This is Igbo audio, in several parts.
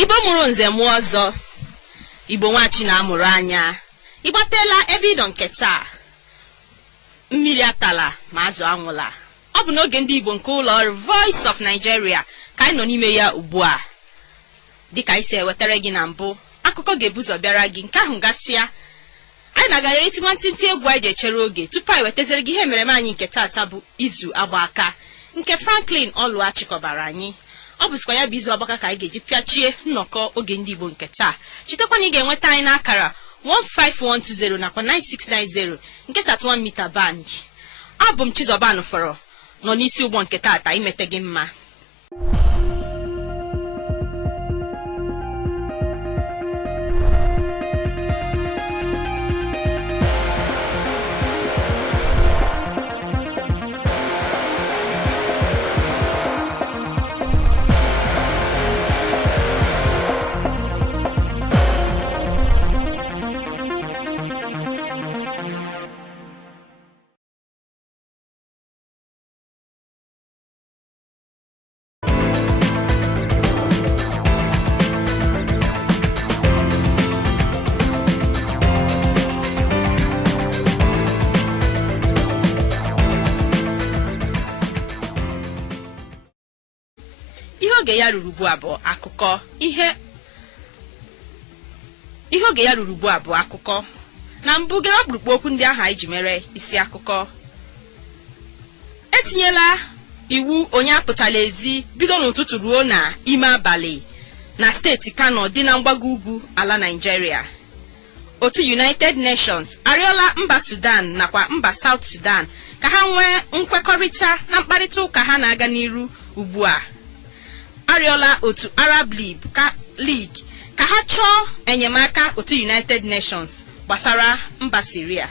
Igbo mụrụ nze mụọ ọzọ, Igbo nwachi na-amụrụ anya. Ịgbatela ebe ịnọ nke taa, mmiri atala ma azụ anwụla. Ọ bụ n'oge ndị Igbo nke ụlọ ọrụ Voice of Nigeria ka anyị nọ n'ime ya ugbu a. Dịka anyị si ewetara gị na mbụ, akụkọ ga-ebuzọ bịara gị nke ahụ gasịa. Anyị na-agara eti nwantịntị egwu anyị ji echere oge tupu anyị wetazere gị ihe mere anyị nke taata bụ izu agba aka nke Franklin Olua chịkọbara anyị. Ọ bụzikwa ya bụ izu agbaka ka anyị ga-eji pịachie nnọkọ oge ndị Igbo nke taa. Chetakwa na ị ga-enweta anyị n'akara 15120 nakwa 9690 nke 31 mita band. Abụ m Chizoba Anụfọrọ nọ n'isi ụgbọ nke taata imete gị mma. Oge ya ruru ugbu a bụ akụkọ ihe oge ya ruru ugbu a bụ akụkọ na mbụ gere ọkpụrụkpụ okwu ndị ahụ anyị ji mere isi akụkọ. Etinyela iwu onye apụtala ezi bido n'ụtụtụ ruo na ime abalị na steeti Kano dị na mgbago ugwu ala Nigeria. Otu United Nations arịọla mba Sudan nakwa mba South Sudan ka ha nwee nkwekọrịta na mkparịta ụka ha na-aga n'iru ugbu a. Arịọla otu Arab League ka ha chọọ enyemaka otu United Nations gbasara mba Syria.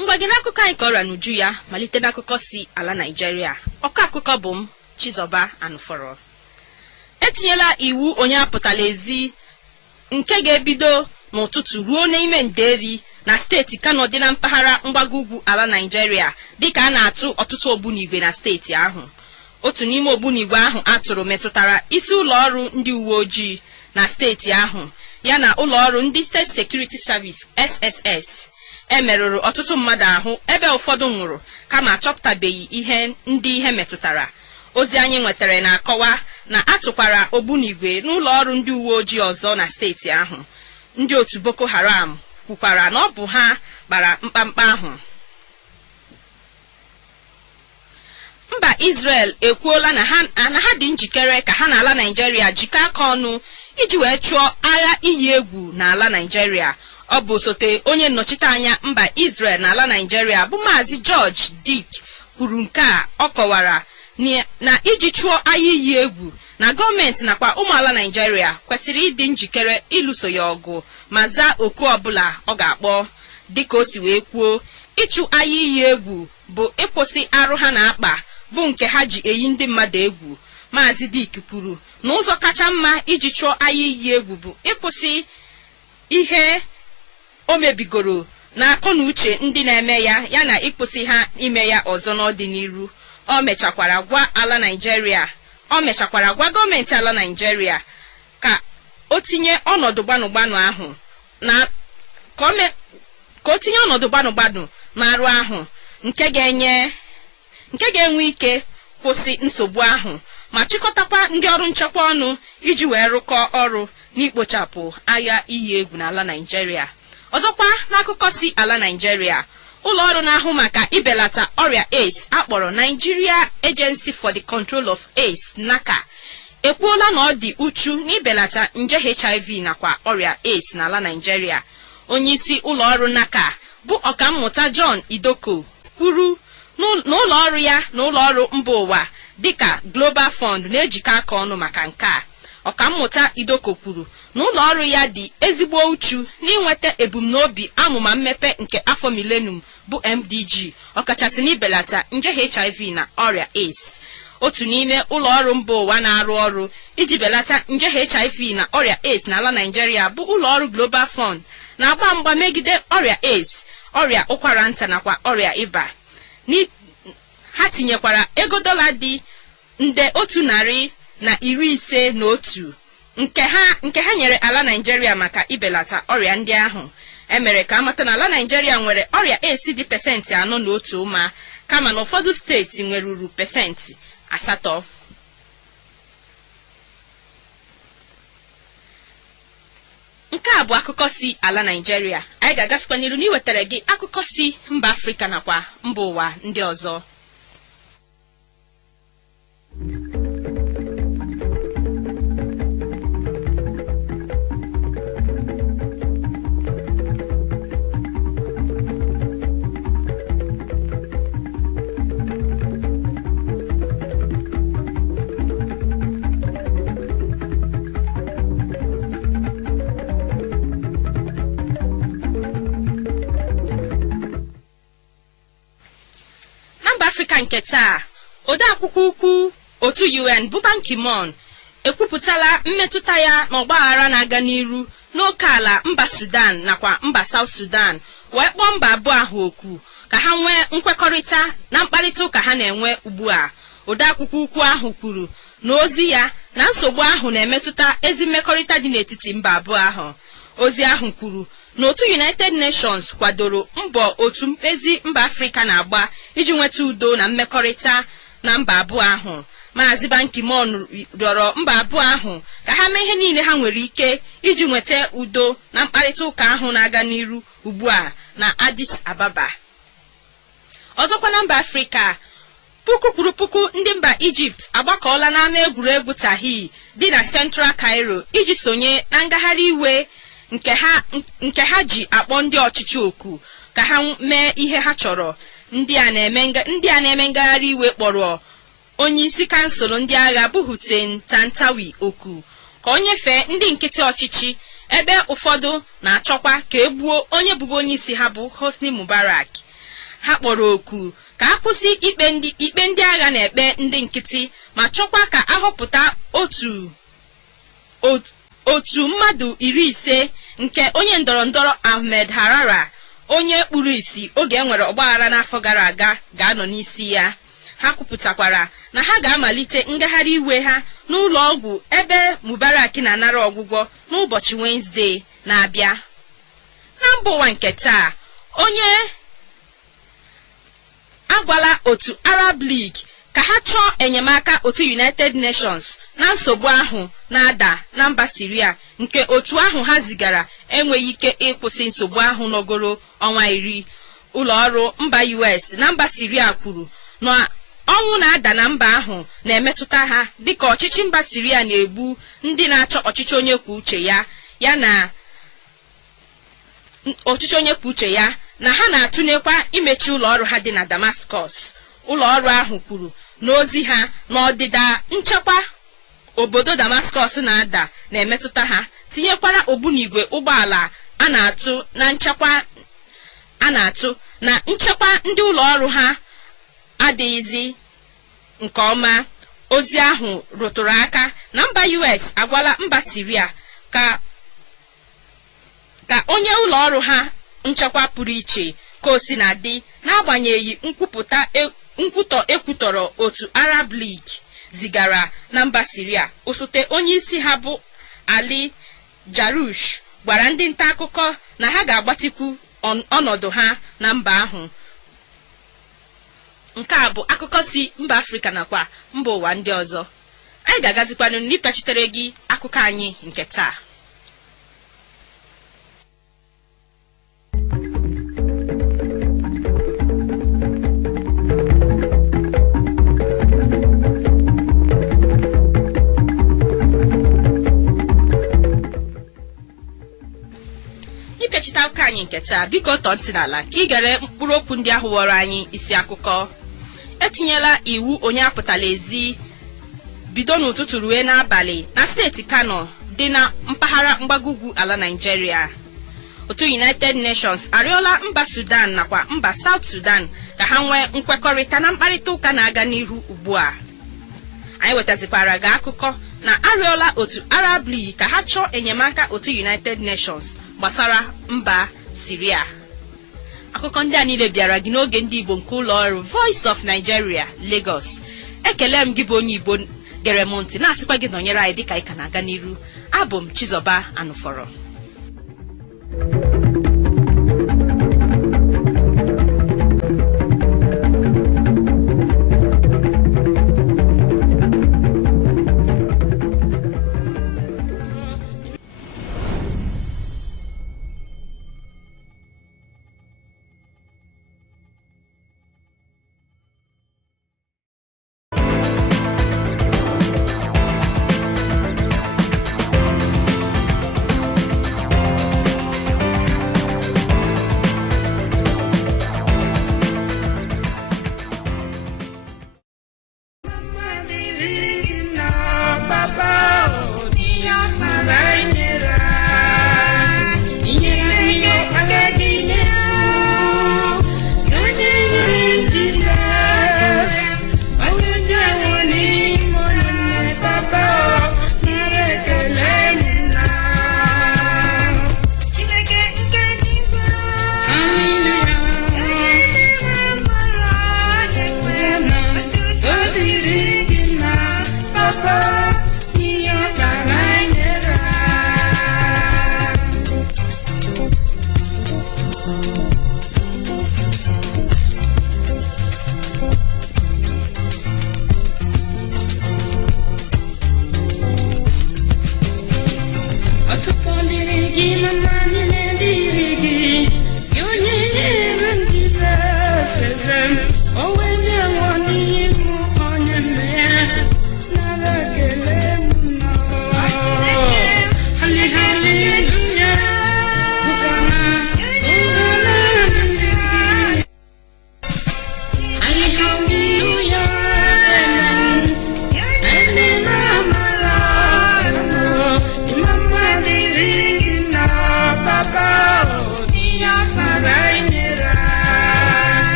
Ngwa gị n'akụkọ anyị kọrọ n'uju ya malite n'akụkọ si ala Nigeria. Ọkọ akụkọ bụ m Chizoba Anụfọrọ. Etinyela iwu onye apụtala ezi nke ga-ebido n'ụtụtụ ruo n'ime nderi na steeti Kano dị na mpaghara mgbago ugwu ala Nigeria dịka a na-atụ ọtụtụ ogbunigwe na steeti ahụ. Otu n'ime ogbunigwe ahụ atụrụ metụtara isi ụlọọrụ ndị uwe ojii na steeti ahụ yana ụlọọrụ ndị State Security Service SSS. Emerụrụ ọtụtụ mmadụ ahụ ebe ụfọdụ nwụrụ kama achọpụtabeghị ihe metụtara. Ozi anyị nwetara na-akọwa na atụkwara ogbunigwe n'ụlọọrụ ndị uwe ojii ọzọ na steeti ahụ. Ndị otu Boko Haram kwukwara na ọ bụ ha gbara mkpamkpa ahụ. Mba Israel ekwuola na ha dị njikere ka ha na ala Nigeria jikọọ aka ọnụ iji wee chụọ agha iyi egwu n'ala Nigeria. Ọ bụ osote onye nnọchite anya mba Israel n'ala Nigeria bụ Maazị George Dick kwuru nke a. Ọ kọwara na iji chụọ agha iyi egwu na gọọmenti nakwa ụmụala Nigeria kwesịrị ịdị njikere ịlụso ya ọgụ ma zaa oku ọbụla ọ ga-akpọ. Dịka o si wee kwuo, ịchụ agha iyi egwu bụ ịkwụsị arụ ha na-akpa bụ nke ha ji eyi ndị mmadụ egwu. Maazị Dick kwuru na ụzọ kacha mma iji chụọ agha iyi egwu bụ ịkwụsị ihe o mebigoro na akọ na uche ndị na-eme ya yana ịkwụsị ha ime ya ọzọ n'ọdịnihu. O mechakwara gwa gọọmenti ala Nigeria ka o tinye ọnọdụ gbanụgbanụ ahụ na ka o tinye ọnọdụ gbanụgbanụ n'arụ ahụ nke ga-enwe ike kwụsị nsogbu ahụ ma chịkọtakwa ndị ọrụ nchekwa ọnụ iji wee rụkọ ọrụ n'ikpochapụ agha iyi egwu n'ala Nigeria. Ọzọkwa n'akụkọ si ala Nigeria, ụlọọrụ na-ahụ maka ibelata ọrịa AIDS akpọrọ Nigeria Agency for the Control of AIDS NACA ekwuola na ọ dị uchu n'ibelata nje HIV nakwa ọrịa AIDS n'ala Nigeria. Onyeisi ụlọọrụ NACA bụ ọkammụta John Idoko kwuru n'ụlọọrụ ya na ụlọọrụ mba ụwa dịka Global Fund na-ejikọ aka ọnụ maka nke a. Ọkammụta Idoko kwuru na ụlọọrụ ya dị ezigbo uchu n'inweta ebumnobi amụma mmepe nke afọ millennium bụ MDG, ọkachasị n'ibelata nje HIV na ọrịa AIDS. otu n'ime ụlọ ọrụ mba ụwa na-arụ ọrụ iji belata nje HIV na ọrịa AIDS n'ala Nigeria bụ ụlọ ọrụ Global Fund na-agba mgba megide ọrịa AIDS, ọrịa ụkwara nta nakwa ọrịa ịba. Ha tinyekwara ego dọla dị nde 151 nke ha nyere ala Nigeria maka ibelata ọrịa ndị ahụ. Emere ka amata na ala Nigeria nwere ọrịa AIDS dị 4% ma kama na ụfọdụ steeti nweruru 8%. Nke a bụ akụkọ si ala Nigeria. Anyị ga-agasikwa n'iru n'iwetara gị akụkọ si mba Afrịka nakwa mba ụwa ndị ọzọ. Afrịka nke taa, odeakwụkwọ ukwu otu UN bụ Ban Ki-moon ekwupụtala mmetụta ya n'ọgbaghara na-aga n'iru n'oke ala mba Sudan nakwa mba South Sudan, wee kpọọ mba abụọ ahụ oku ka ha nwee nkwekọrịta na mkparịta ụka ha na-enwe ugbu a. Odeakwụkwọ ukwu ahụ kwuru n'ozi ya na nsogbu ahụ na-emetụta ezi mmekọrịta dị n'etiti mba abụọ ahụ. Ozi ahụ kwuru n'otu United Nations kwadoro mbọ otu mkpezi mba Afrịka na-agba iji nweta udo na mmekọrịta na mba abụọ ahụ. Maazị Ban Ki-moon rịọrọ mba abụọ ahụ ka ha mee ihe niile ha nwere ike iji nweta udo na mkparịta ụka ahụ na-aga n'iru ugbu a na Addis Ababa. Ọzọkwa na mba Afrịka, puku kwuru puku ndị mba Egypt agbakọọla n'ama egwuregwu Tahrir dị na Central Cairo iji sonye na ngagharị iwe nke ha ji akpọ ndị ọchịchị oku ka ha mee ihe ha chọrọ. Ndị a na-eme ngagharị iwe kpọrọ onye isi kansụl ndị agha bụ Hussein Tantawi oku ka o nyefee ndị nkịtị ọchịchị, ebe ụfọdụ na-achọkwa ka egbuo onye bụbu onye isi ha bụ Hosni Mubarak. Ha kpọrọ oku ka a kwụsị ikpe ndị agha na-ekpe ndị nkịtị ma chọkwa ka ahọpụta otu mmadụ 50 nke onye ndọrọndọrọ Ahmed Harara, onye kpuru isi oge enwere ọgbaghara n'afọ gara aga, ga-anọ n'isi ya. Ha kwupụtakwara na ha ga-amalite ngagharị iwe ha n'ụlọ ọgwụ ebe Mubarak na-anara ọgwụgwọ n'ụbọchị Wenezdee na-abịa. Na mba ụwa nke taa, onye agwala otu Arab League ka ha chọọ enyemaka otu United Nations na nsogbu ahụ na-ada na mba Syria, nke otu ahụ ha zigara enweghị ike ịkwụsị nsogbu ahụ n'ogoro ọnwa 10. Ụlọ ọrụ mba US na mba Syria kwuru na ọnwụ na-ada na mba ahụ na-emetụta ha dịka ọchịchị mba Syria na-egbu ndị na-achọ ọchịchị onye kwuo uche ya na ha na-atụnyekwa imechi ụlọ ọrụ ha dị na Damascus. Ụlọ ọrụ ahụ kwuru n'ozi ha na ọdịda nchekwa obodo Damascus na-ada na-emetụta ha, tinyekwara ogbunigwe ụgbọala a na-atụ na nchekwa ndị ụlọ ọrụ ha adịghịzi nke ọma. Ozi ahụ rụtụrụ aka na mba US agwala mba Syria ka onye ụlọ ọrụ ha nchekwa pụrụ iche ka o si na-adị, n'agbanyeghị nkwutọ ekwutọrọ otu Arab League zigara na mba Syria. Osote onye isi ha bụ Ali Jaroush gwara ndị nta akụkọ na ha ga-agbatikwu ọnọdụ ha na mba ahụ. Nke a bụ akụkọ si mba Afrịka nakwa mba ụwa ndị ọzọ. Anyị ga-agazikwanụ n'ịpịachitere gị akụkọ anyị nke taa. N'ịpịachite akụkọ anyị nke taa, biko tọọ ntị n'ala ka ị gere mkpụrụ okwu ndị ahụ ghọrọ anyị isi akụkọ. Etinyela iwu onye apụtala ezi bido n'ụtụtụ ruo n'abalị na steeti Kano dị na mpaghara mgbagugwu ala Nigeria. Otu United Nations arịọla mba Sudan nakwa mba South Sudan ka ha nwee nkwekọrịta na mkparịta ụka na-aga n'ihu ugbu a. anyị wetazikwara gị akụkọ na arịọla otu Arab League ka ha chọọ enyemaka otu United Nations gbasara mba Syria. Akụkọ ndị a niile bịara gị n'oge ndị Igbo nke ụlọ ọrụ Voice of Nigeria, Lagos. Ekele m gị bụ onye Igbo gere m ntị, na-asịkwa gị nọnyere anyị dịka anyị ka na-aga n'iru. Abụ m Chizoba Anụfọrọ.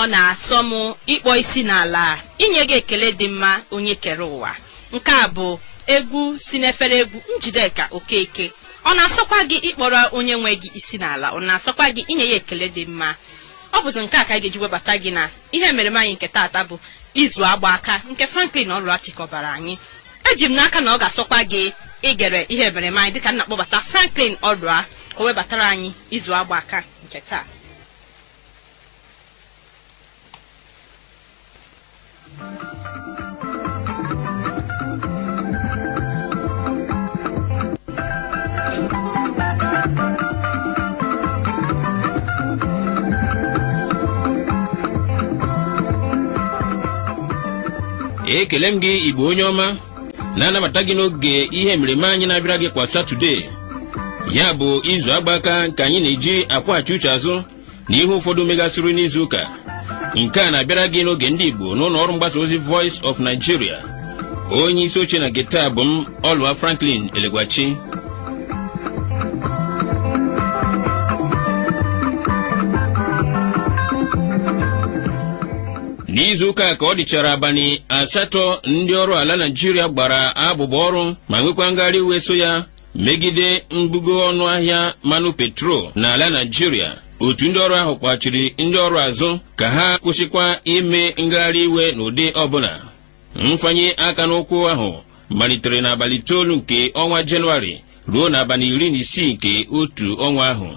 ọ na-asọ m ịkpọ isi n'ala inye gị ekele dị mma onye kere ụwa. Nke a bụ egwu si n'efere egwu Njideka Okeke. Ọ na-asọkwa gị ịkpọrọ onye nwe gị isi n'ala, ọ na-asọkwa gị inye ya ekele dị mma. Ọ bụzi nke a ka anyị ga-eji webata gị na ihe mere anyị nke taata bụ izu agba aka nke Franklin Ọlụa chịkọbara anyị. Eji m n'aka na ọ ga-asọkwa gị igere ihe mere anyị dịka nna kpọbata Franklin Ọlụa ka o webatara anyị izu agba aka nke taa. Ekele m gị Igbo onye ọma, na-anabata gị n'oge ihe mmereme anyị na-abịara gị kwa Satọde. Ya bụ izu agba aka nke anyị na-eji akwaghachi uche azụ na ihe ụfọdụ megasịrị n'izu ụka. Nke a na-abịara gị n'oge ndị Igbo n'ụlọ ọrụ mgbasa ozi Voice of Nigeria. Onye isi oche na geta bụ m Ọlụa Franklin Elegwachi. N'izu ụka ka ọ dịchara abalị asatọ, ndị ọrụ ala Naịjirịa gbara abụba ọrụ ma nwekwa ngagharị iwe so ya megide mbugo ọnụ ahịa mmanụ petrol n'ala Naịjirịa. Otu ndị ọrụ ahụ kwachiri ndị ọrụ azụ ka ha kwụsịkwa ime ngagharị iwe n'ụdị ọbụla. Mfanye aka n'ụkwụ ahụ malitere n'abalị 9 nke ọnwa Jenụwarị ruo n'abalị 16 nke otu ọnwa ahụ.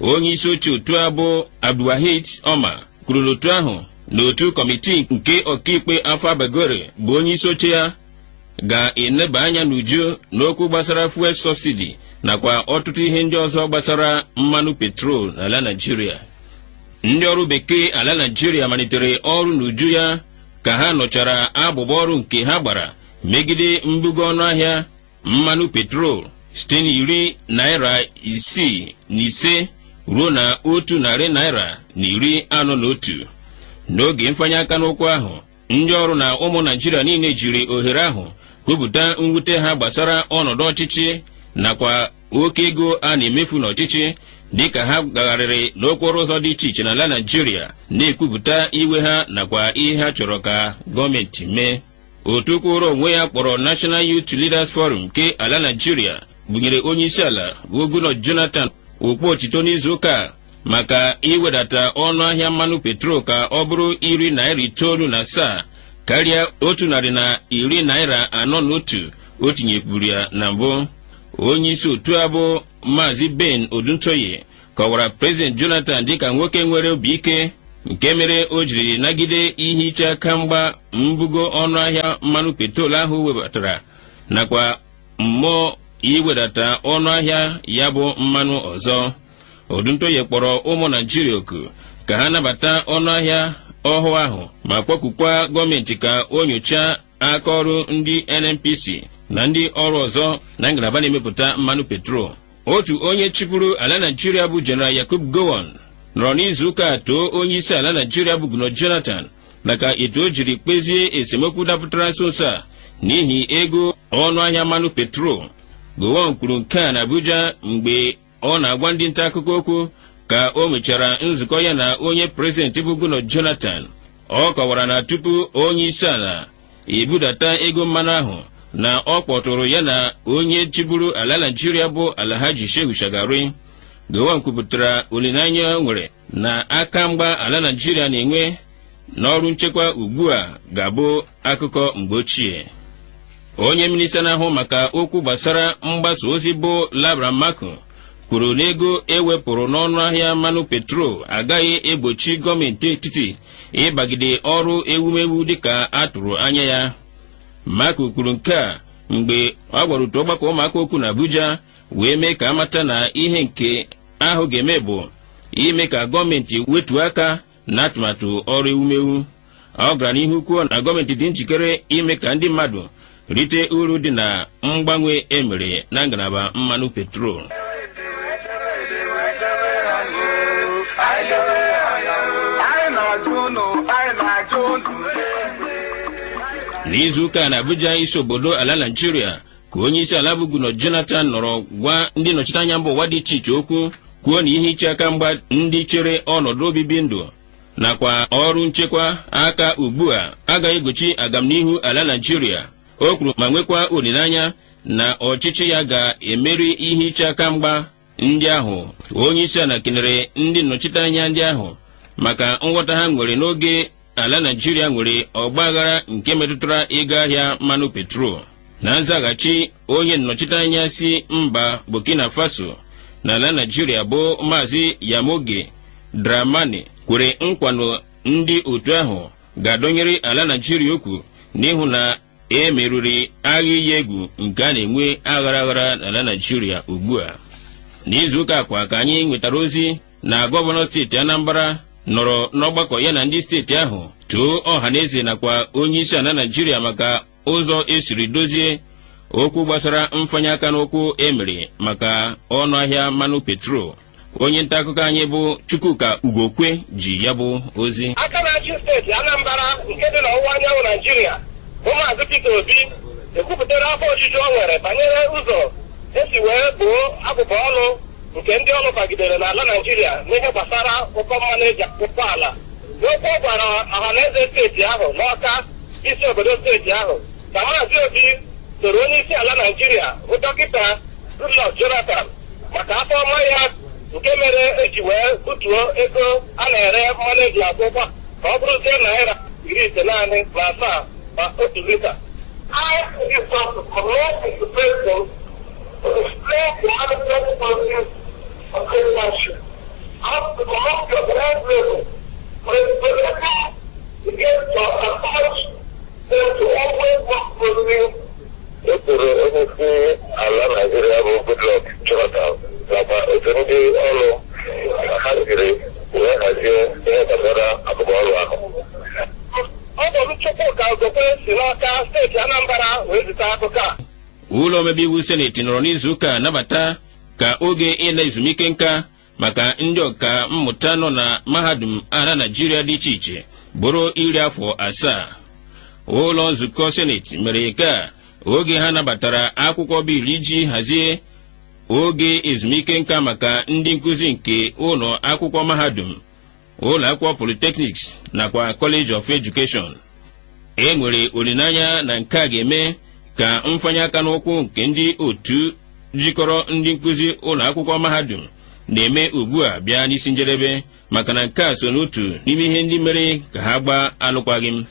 Onye isi oche otu a bụ Abdulwahid Omar kwuru n'otu ahụ n'otu kọmitii nke ọkaikpe Alfa Abagore bụ onye isi oche ya ga-eneba anya n'uju n'okwu gbasara fuel subsidy nakwa ọtụtụ ihe ndị ọzọ gbasara mmanụ petrol n'ala Naịjirịa. Ndị ọrụ bekee ala Naịjirịa malitere ọrụ n'uju ya ka ha nọchara abụba ọrụ nke ha gbara megide mbugo ọnụ ahịa mmanụ petrol site n'65 ruo na 141. N'oge mfanye aka n'ụkwụ ahụ, ndị ọrụ na ụmụ Naịjirịa niile jiri ohere ahụ kwupụta mwute ha gbasara ọnọdụ ọchịchị nakwa oke ego a na-emefu n'ọchịchị dịka ha gagharịrị n'okporo ụzọ dị iche iche n'ala Naịjirịa na-ekwupụta iwe ha nakwa ihe ha chọrọ ka gọọmenti mee. Otu kwụrụ onwe ya kpọrọ National Youth Leaders Forum nke ala Naịjirịa bunyere onye isi ala Goodluck Jonathan okpu otito n'izu ụka maka iwedata ọnụ ahịa mmanụ petrol ka ọ bụrụ 97 karịa 141 o tinyekwuru ya na mbụ. Onye isi otu a bụ Maazị Ben Oduntoye kọwara President Jonathan dịka nwoke nwere obi ike nke mere o jiri nagide ihe iche aka mgba mbugo ọnụ ahịa mmanụ petrol ahụ webatara nakwa mmụọ iwedata ọnụ ahịa ya bụ mmanụ ọzọ. Oduntoye kpọrọ ụmụ Naịjirịa oku ka ha nabata ọnụ ahịa ọhụụ ahụ ma kpọkukwa gọọmenti ka o nyochaa aka ọrụ ndị NNPC na ndị ọrụ ọzọ na ngalaba na-emepụta mmanụ petrol. Otu onye chịburu ala Naịjirịa bụ General Yakub Gowon nọrọ n'izu ụka too onye isi ala Naịjirịa bụ Goodluck Jonathan maka etu o jiri kpezie esemokwu dapụtara nso nso a n'ihi ego ọnụ ahịa mmanụ petrol. Gowon kwuru nke a na Abuja mgbe ọ na-agwa ndị nta akụkọ okwu ka o mechara nzukọ ya na onye prezidenti bụ Goodluck Jonathan. Ọ kọwara na tupu onye isi ala ebudata ego mmanụ ahụ na ọ kpọtụrụ ya na onye chịburu ala Naịjirịa bụ Alhaji Shehu Shagari. Gowon kwupụtara olileanya nwere na aka mgba ala Naịjirịa na-enwe n'ọrụ nchekwa ugbu a ga-abụ akụkọ mgbe ochie. Onye minista na-ahụ maka okwu gbasara mgbasa ozi bụ Labra Mako kwuru na ego ewepụrụ n'ọnụ ahịa mmanụ petrol agaghị egbochi gọọmenti etiti ịbagide ọrụ ewumewu dịka a tụrụ anya ya. Mako kwuru nke a mgbe ọ gwara otu ọgbakọ ụmụaka okwu na Abuja wee mee ka amata na ihe nke ahụ ga-eme bụ ime ka gọọmenti wetuo aka na atụmatụ ọrụ ewumewu. Ọ gara n'ihu kwuo na gọọmenti dị njikere ime ka ndị mmadụ rite uru dị na mgbanwe emere na ngalaba mmanụ petrol. N'izu ụka na Abuja, isi obodo ala Naịjirịa, ka onye isi ala bụ Goodluck Jonathan nọrọ gwa ndị nnọchiteanya mba ụwa dị iche iche okwu kwuo na ihe iche aka mgba ndị chere ọnọdụ obibi ndụ nakwa ọrụ nchekwa aka ugbu a agaghị egbochi agamnihu ala Naịjirịa. O kwuru ma nwekwa olileanya na ọchịchị ya ga-emeri ihe iche aka mgba ndị ahụ. Onye isi ala kelere ndị nnọchiteanya ndị ahụ maka nghọta ha nwere n'oge ala Naịjirịa nwere ọgbaghara nke metụtara ịga ahịa mmanụ petrol. Na nzaghachi, onye nnọchiteanya si mba Burkina Faso n'ala Naịjirịa bụ Maazị Yamoge Dramani kwere nkwa ndị otu ahụ ga-adọnyere ala Naịjirịa okwu n'ihu na emerụrị agha iyi egwu nke a na-enwe aghara aghara n'ala Naịjirịa ugbu a. N'izuụka akwa ka anyị nwetara ozi na gọvanọ steeti Anambra nọrọ n'ọgbakọ ya na ndị steeti ahụ too ọhaneze nakwa onye isi ala Naịjirịa maka ụzọ esiri dozie okwu gbasara mfanye aka n'ụkwụ emere maka ọnụ ahịa mmanụ petrol. Onye nta akụkọ anyị bụ Chukwuka Ugokwe ji ya bụ ozi. Aka na-achị steeti Anambra nke dị n'ọwụwa anyanwụ Naịjirịa bụ Maazị Peter Obi ekwupụtara afọ ojuju o nwere banyere ụzọ esi wee gboo abụba ọnụ nke ndị ọrụ bagidere n'ala Naịjirịa n'ihe gbasara ụkọ mmanụ eji akpụkpọ ala. N'okwu ọ gwara ọhaneze steeti ahụ n'Ọka, isi obodo steeti ahụ, ka Maazị Obi toro onye isi ala Naịjirịa bụ dọkịta Goodluck Jonathan maka afọ ọma ya nke mere eji wee butuo ego a na-ere mmanụ eji akwụ ụgbọ ka ọ bụrụzie naira 97 ma otu lita. Ekwuru onye isi ala Naịjirịa bụ Goodluck Jonathan nakwa otu ndị ọrụ ha jiri wee hazie ihe gbasara abụba ọrụ ahụ. Ọ bụ Chukwuka Ugokwe si n'Ọka steeti Anambra wee zite akụkọ a. Ụlọ omebe iwu seneti nọrọ n'izuụka nabata ka oge ịla ezumike nka maka ndị ọka mmụta nọ na mahadum ala Naịjirịa dị iche iche bụrụ 17. Ụlọ nzukọ seneti mere nke a oge ha nabatara akwụkwọ biil iji hazie oge ezumike nka maka ndị nkụzi nke ụlọ akwụkwọ mahadum, ụlọ akwụkwọ polytechnics nakwa College of Education. E nwere olileanya na nke a ga-eme ka mfanye aka n'ụkwụ nke ndị otu jikọrọ ndị nkụzi ụlọ akwụkwọ mahadum na-eme ugbu a bịa n'isi njedebe, maka na nke a so n'otu n'ime ihe ndị mere ka ha gbaa alụkwaghịm.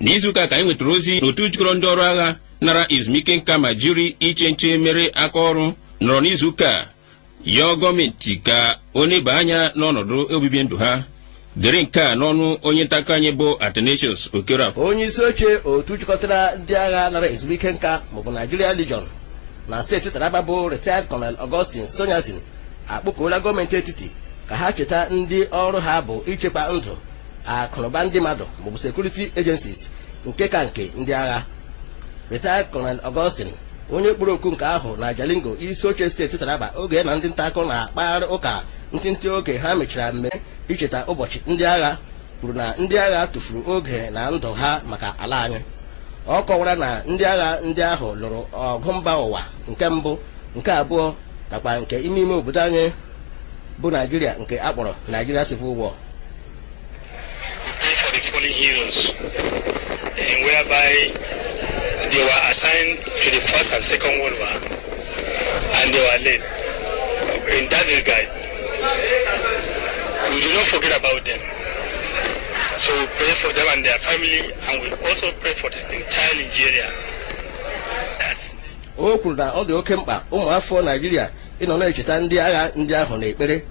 N'izuụka ka anyị nwetara ozi n'otu jikọrọ ndị ọrụ agha nara ezumike nka ma jiri iche nche mere aka ọrụ nọrọ n'izuụka yọọ gọọmenti ka ọ na-eba anya n'ọnọdụ obibi ndụ ha. Dere nke a n'ọnụ onye ntakọ anyị bụ Athanasius Okerafọ. Onye isi oche otu jikọtara ndị agha nara ezumike nka maọbụ Nigeria Legion na steeti Taraba bụ Retired Colonel Augustine Sonyazin akpọkuola gọọmenti etiti ka ha cheta ndị ọrụ ha bụ ichekwa ndụ, akụnụba ndị mmadụ maọbụ security agencies nke ka nke ndị agha. Retired Colonel Augustine, onye kpụrụ okwu nke ahụ na Jalingo, isi oche steeti Taraba, oge na ndị nta akụkọ na-akpagharị ụka ntịntị oge ha mechara mmemme icheta ụbọchị ndị agha, kwuru na ndị agha tụfuru oge na ndụ ha maka ala anyị. Ọ kọwara na ndị agha ndị ahụ lụrụ ọgụ mba ụwa nke mbụ, nke abụọ nakwa nke ime ime obodo anyị bụ Nigeria nke akpọrọ Nigeria Civil War. For the fallen heroes, and whereby they were assigned to the First and Second World War, and they were led. In that regard, we do not forget about them. So we pray for them and their family, and we also pray for the entire Nigeria. Yes. O kwuru na ọ dị oke mkpa ụmụafọ Nigeria ịnọ na-echeta ndị agha ndị ahụ n'ekpere,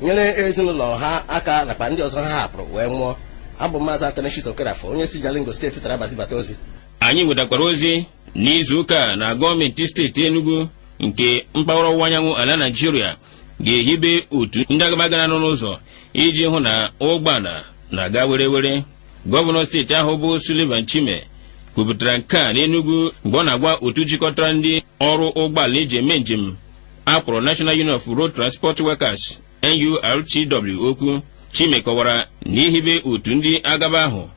nyere ezinụlọ ha aka nakwa ndị ọzọ ha hapụrụ wee nwụọ. Abụ Maazị Athanasius Okerafọ, onye si Jalingo steeti Taraba zibata ozi. Anyị nwetakwara ozi n'izuụka na gọọmenti steeti Enugu nke mpaghara ọwụwa anyanwụ ala Naịjirịa ga-ehibe otu ndị agamaga nọ n'ụzọ iji hụ na ụgbọala na-aga were were. Gọvanọ steeti ahụ bụ Sullivan Chime kwupụtara nke a n'Enugu mgbe ọ na-agwa otu jikọtara ndị ọrụ ụgbọala eji eme njem akpọrọ National Union of Road Transport Workers NURTW okwu. Chime kọwara na ihibe otu ndị agaba ahụ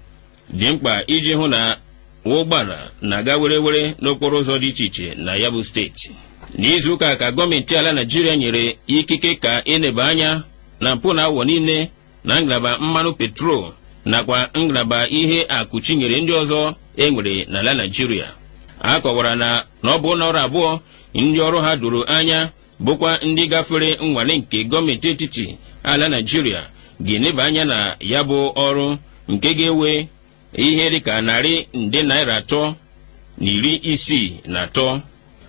dị mkpa iji hụ na ụgbọala na-aga were were n'okporo ụzọ dị iche iche na ya bụ steeti. N'izuụka ka gọọmenti ala Naịjirịa nyere ikike ka eneba anya na mpụ na awọ niile na ngalaba mmanụ petrol nakwa ngalaba ihe akụchi nyere ndị ọzọ enwere n'ala Naịjirịa. A kọwara na ọ bụ n'ọrụ abụọ ndị ọrụ ha doro anya bụkwa ndị gafere nnwale nke gọọmenti etiti ala Naịjirịa ga-eneba anya na ya bụ ọrụ nke ga-ewe ihe dịka narị nde naira 363.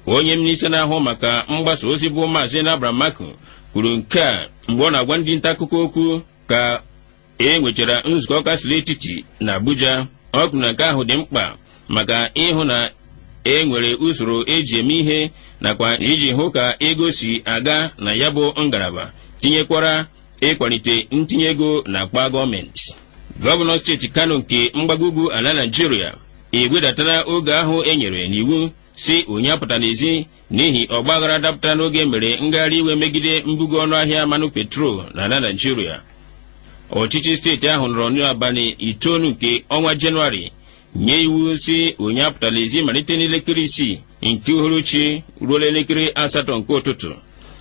Onye minista na-ahụ maka mgbasa ozi bụ Maazị Abraham Maku kwuru nke a mgbe ọ na-agwa ndị nta akụkọ okwu ka e nwechara nzukọ kasịrị etiti na Abuja. Ọ kwuru na nke ahụ dị mkpa maka ịhụ na e nwere usoro eji eme ihe nakwa iji hụ ka ego si aga na ya bụ ngalaba, tinyekwara ịkwalite ntinye ego n'akpa gọọmenti. Gọvanọ steeti Kano nke mgbago ugwu ala Naịjirịa ewedatara oge ahụ e nyere n'iwu si onye apụta n'ezi n'ihi ọgbaghara dapụtara n'oge mere ngagharị iwe megide mbugo ọnụahịa mmanụ petrol n'ala Naịjirịa. Ọchịchị steeti ahụ nọrọ n'abalị 9 nke ọnwa Jenụwarị nye iwu si onye apụta n'ezi malite n'elekere 6 nke uhuruchi ruo n'elekere 8 nke ụtụtụ,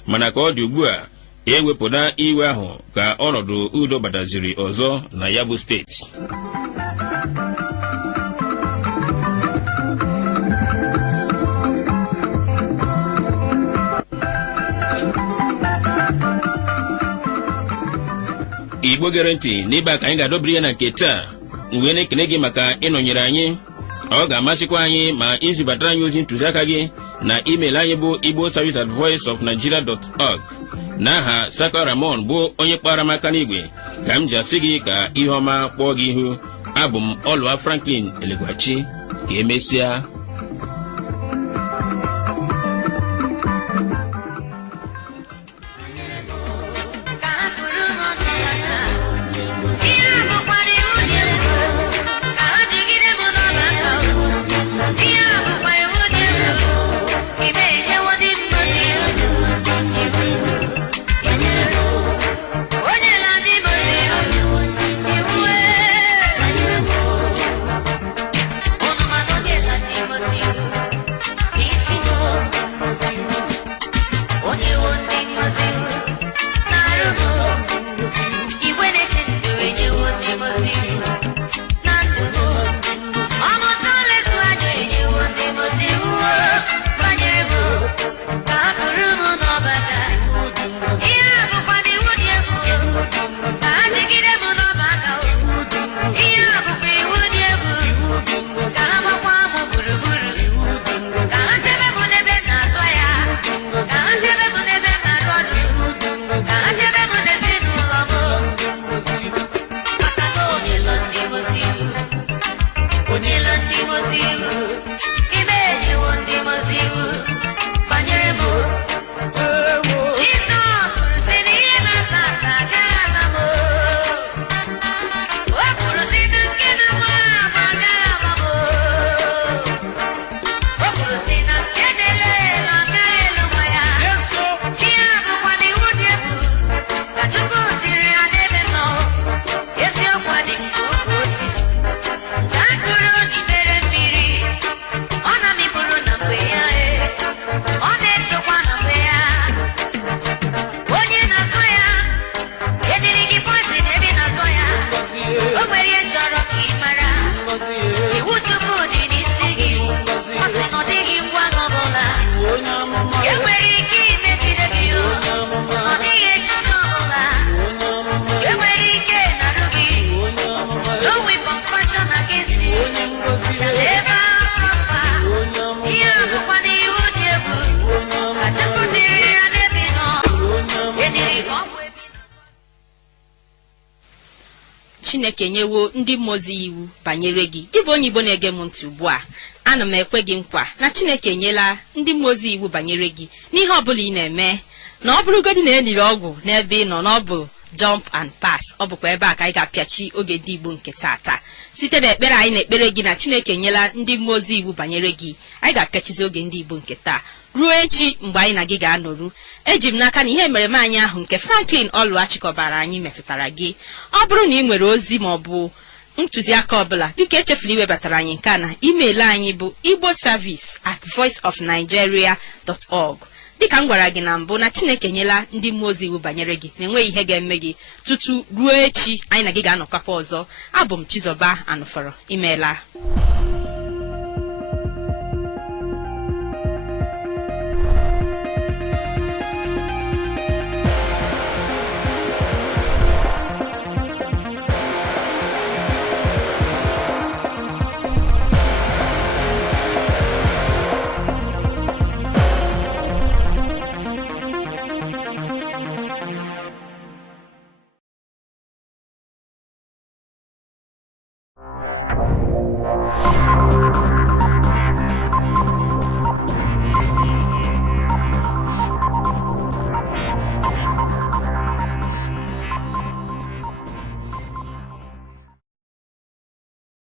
mana ka ọ dị ugbu a ewepụta iwe ahụ ka ọnọdụ udo bataziri ọzọ na ya bụ steeti. Igbo gere ntị n'ebe a ka anyị ga-adọbiri ya na nke taa. Mgbe na-ekele gị maka ịnọnyere anyị, ọ ga-amasịkwa anyị ma izibatara anyị ozi ntụziaka gị na email anyị bụ igboservice@voiceofnigeria.org. N'aha Saka Ramon bụ onye kpara m aka n'igwe ka m ji asị gị ka ihe ọma kpọọ gị ihu. Abụ m Ọlụwa Franklin Elegwachi. Ka emesịa. Chineke nyewo ndị mmozi iwu banyere gị. Gị bụ onye Igbo na-ege m ntị ugbu a, ana m ekwe gị nkwa na Chineke nyela ndị mmozi iwu banyere gị n'ihe ọbụla ị na-eme, na ọ bụrụgodị na eniri ọgwụ n'ebe ị nọ, na ọ bụ jump and pass. Ọ bụkwa ebe a ka anyị ga-apịachi oge ndị Igbo nke tata site na ekpere anyị na-ekpere gị na Chineke nyela ndị mmozi iwu banyere gị. Anyị ga-apịachizi oge ndị Igbo nke taa ruo echi mgbe anyị na gị ga-anọrụ. Eji m n'aka na ihe mere m anyị ahụ nke Franklin Ọlụwa chịkọbara anyị metụtara gị. Ọ bụrụ na ị nwere ozi ma ọ bụ ntụziaka ọbụla biko echefula iwebatara anyị nke a na email anyị bụ igboservice@voiceofnigeria.org. dịka m gwara gị na mbụ na Chineke nyela ndị mmụọ ozi iwu banyere gị na enweghị ihe ga-eme gị tutu ruo echi anyị na gị ga-anọkọkwa ọzọ. Abụ m Chizoba Anụfọrọ. Imeela.